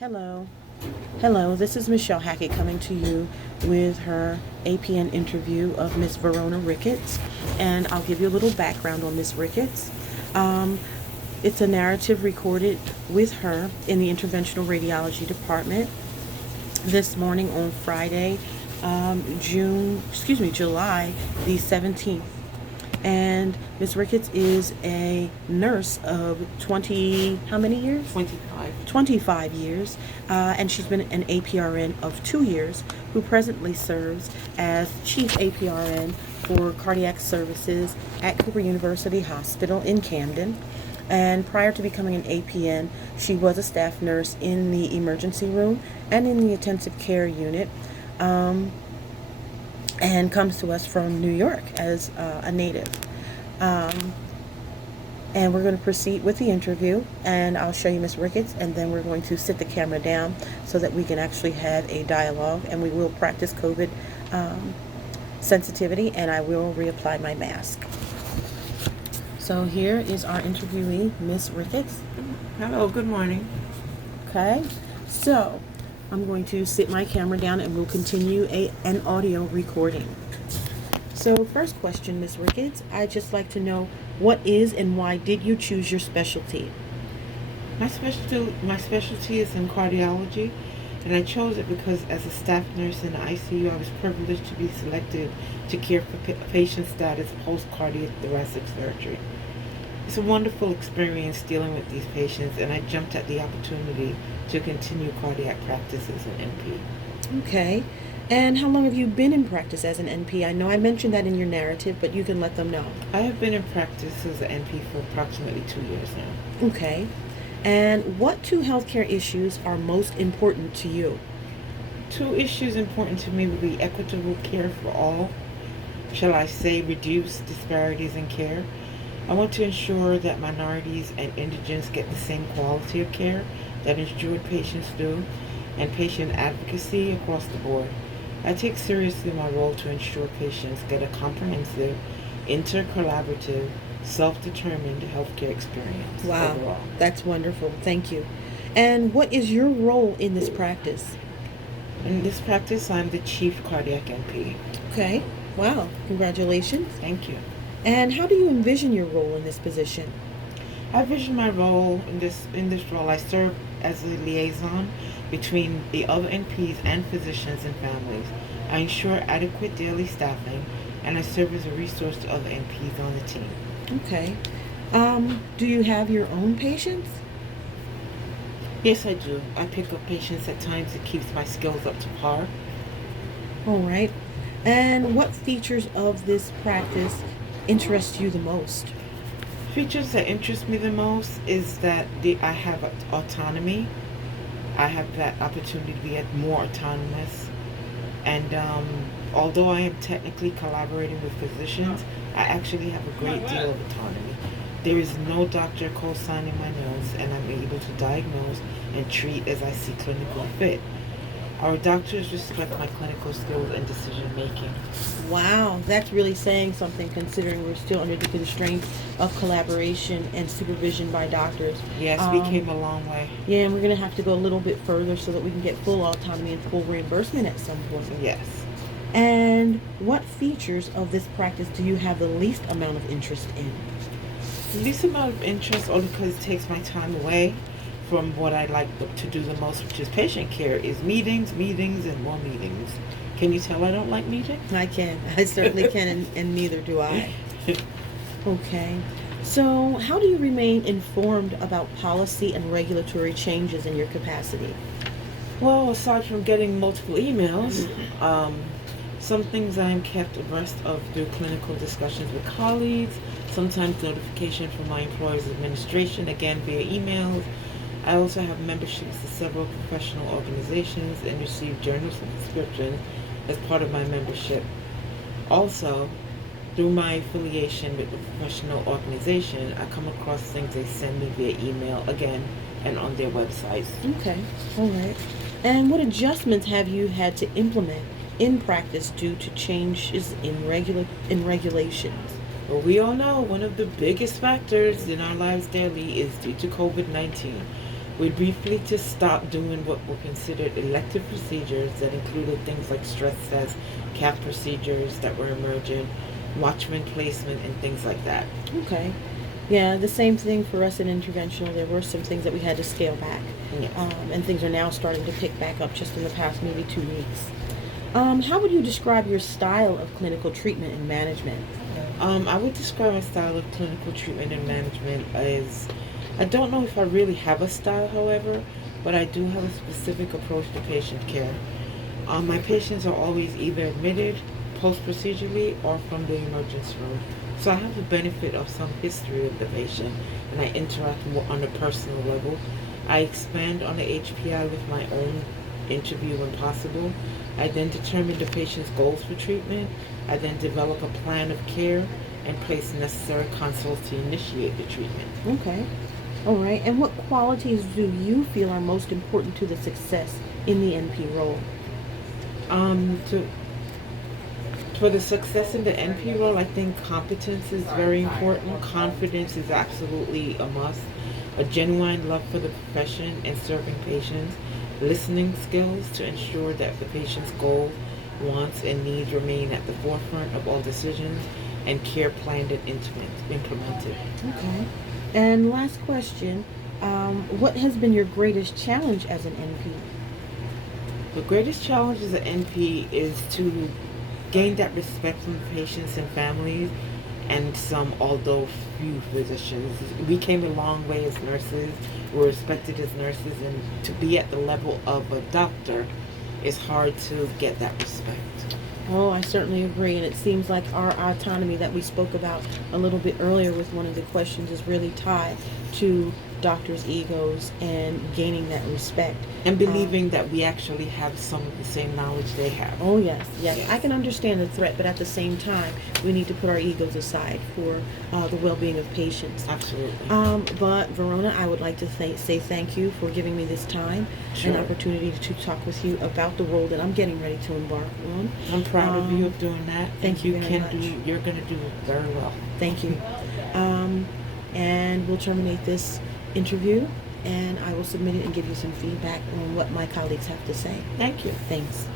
Hello. Hello, this is Michelle Hackett coming to you with her APN interview of Miss Verona Ricketts. And I'll give you a little background on Miss Ricketts. Um, it's a narrative recorded with her in the interventional radiology department this morning on Friday, July the 17th. And Miss Ricketts is a nurse of 20, how many years? 25. 25 years, and she's been an APRN of 2 years, who presently serves as Chief APRN for Cardiac Services at Cooper University Hospital in Camden. And prior to becoming an APN, she was a staff nurse in the emergency room and in the intensive care unit, and comes to us from New York as a native. And we're going to proceed with the interview, and I'll show you Miss Ricketts, and then we're going to sit the camera down so that we can actually have a dialogue, and we will practice COVID sensitivity, and I will reapply my mask. So here is our interviewee, Miss Ricketts. Hello, good morning. Okay, so I'm going to sit my camera down, and we'll continue an audio recording. So first question, Miss Ricketts, I'd just like to know, what is and why did you choose your specialty? My specialty is in cardiology, and I chose it because as a staff nurse in the ICU, I was privileged to be selected to care for patient status post-cardiac thoracic surgery. It's a wonderful experience dealing with these patients, and I jumped at the opportunity to continue cardiac practice as an NP. Okay. And how long have you been in practice as an NP? I know I mentioned that in your narrative, but you can let them know. I have been in practice as an NP for approximately 2 years now. Okay. And what two healthcare issues are most important to you? Two issues important to me would be equitable care for all, shall I say reduce disparities in care. I want to ensure that minorities and indigents get the same quality of care that insured patients do, and patient advocacy across the board. I take seriously my role to ensure patients get a comprehensive, intercollaborative, self-determined healthcare experience. Wow, overall. that's wonderful. Thank you. And what is your role in this practice? In this practice, I'm the chief cardiac NP. Okay. Wow. Congratulations. Thank you. And how do you envision your role in this position? I envision my role in this role. I serve as a liaison between the other NPs and physicians and families. I ensure adequate daily staffing, and I serve as a resource to other NPs on the team. Okay. Do you have your own patients? Yes, I do. I pick up patients at times. It keeps my skills up to par. All right. And what features of this practice interest you the most? Features that interest me the most is that I have autonomy. I have that opportunity to be more autonomous. And although I am technically collaborating with physicians, I actually have a great deal of autonomy. There is no doctor co-signing my notes, and I'm able to diagnose and treat as I see clinical fit. Our doctors respect my clinical skills and decision making. Wow, that's really saying something considering we're still under the constraints of collaboration and supervision by doctors. Yes, we came a long way. Yeah, and we're going to have to go a little bit further so that we can get full autonomy and full reimbursement at some point. Yes. And what features of this practice do you have the least amount of interest in? The least amount of interest, only because it takes my time away from what I like to do the most, which is patient care, is meetings, and more meetings. Can you tell I don't like meetings? I can. I certainly can, and neither do I. Okay. So, how do you remain informed about policy and regulatory changes in your capacity? Well, aside from getting multiple emails, some things I am kept abreast of through clinical discussions with colleagues, sometimes notification from my employer's administration, again via emails. I also have memberships to several professional organizations and receive journal subscriptions as part of my membership. Also, through my affiliation with the professional organization, I come across things they send me via email, again, and on their websites. Okay, all right. And what adjustments have you had to implement in practice due to changes in regulations? Well, we all know one of the biggest factors in our lives daily is due to COVID-19. We briefly to stop doing what were considered elective procedures that included things like stress tests, cath procedures that were emerging, watchman placement, and things like that. Okay. Yeah, the same thing for us in interventional. There were some things that we had to scale back. Yes. And things are now starting to pick back up just in the past maybe 2 weeks. How would you describe your style of clinical treatment and management? I would describe my style of clinical treatment and management as I don't know if I really have a style, however, but I do have a specific approach to patient care. My patients are always either admitted post-procedurally or from the emergency room. So I have the benefit of some history of the patient and I interact more on a personal level. I expand on the HPI with my own interview when possible. I then determine the patient's goals for treatment. I then develop a plan of care and place necessary consults to initiate the treatment. Okay. All right. And what qualities do you feel are most important to the success in the NP role? To For the success in the NP role, I think competence is very important. Confidence is absolutely a must. A genuine love for the profession and serving patients. Listening skills to ensure that the patient's goals, wants, and needs remain at the forefront of all decisions, and care planned and implemented. Okay. And last question, what has been your greatest challenge as an NP? The greatest challenge as an NP is to gain that respect from patients and families and some, although few, physicians. We came a long way as nurses. We're respected as nurses, and to be at the level of a doctor is hard to get that respect. Oh, I certainly agree. And it seems like our autonomy that we spoke about a little bit earlier with one of the questions is really tied to doctors' egos and gaining that respect. And believing that we actually have some of the same knowledge they have. Oh, yes, yes. Yes. I can understand the threat, but at the same time, we need to put our egos aside for the well-being of patients. Absolutely. But Verona, I would like to say thank you for giving me this time Sure. and opportunity to talk with you about the role that I'm getting ready to embark on. I'm proud of you of doing that. Thank you very much. You're going to do very well. Thank you. And we'll terminate this interview, and I will submit it and give you some feedback on what my colleagues have to say. Thank you. Thanks.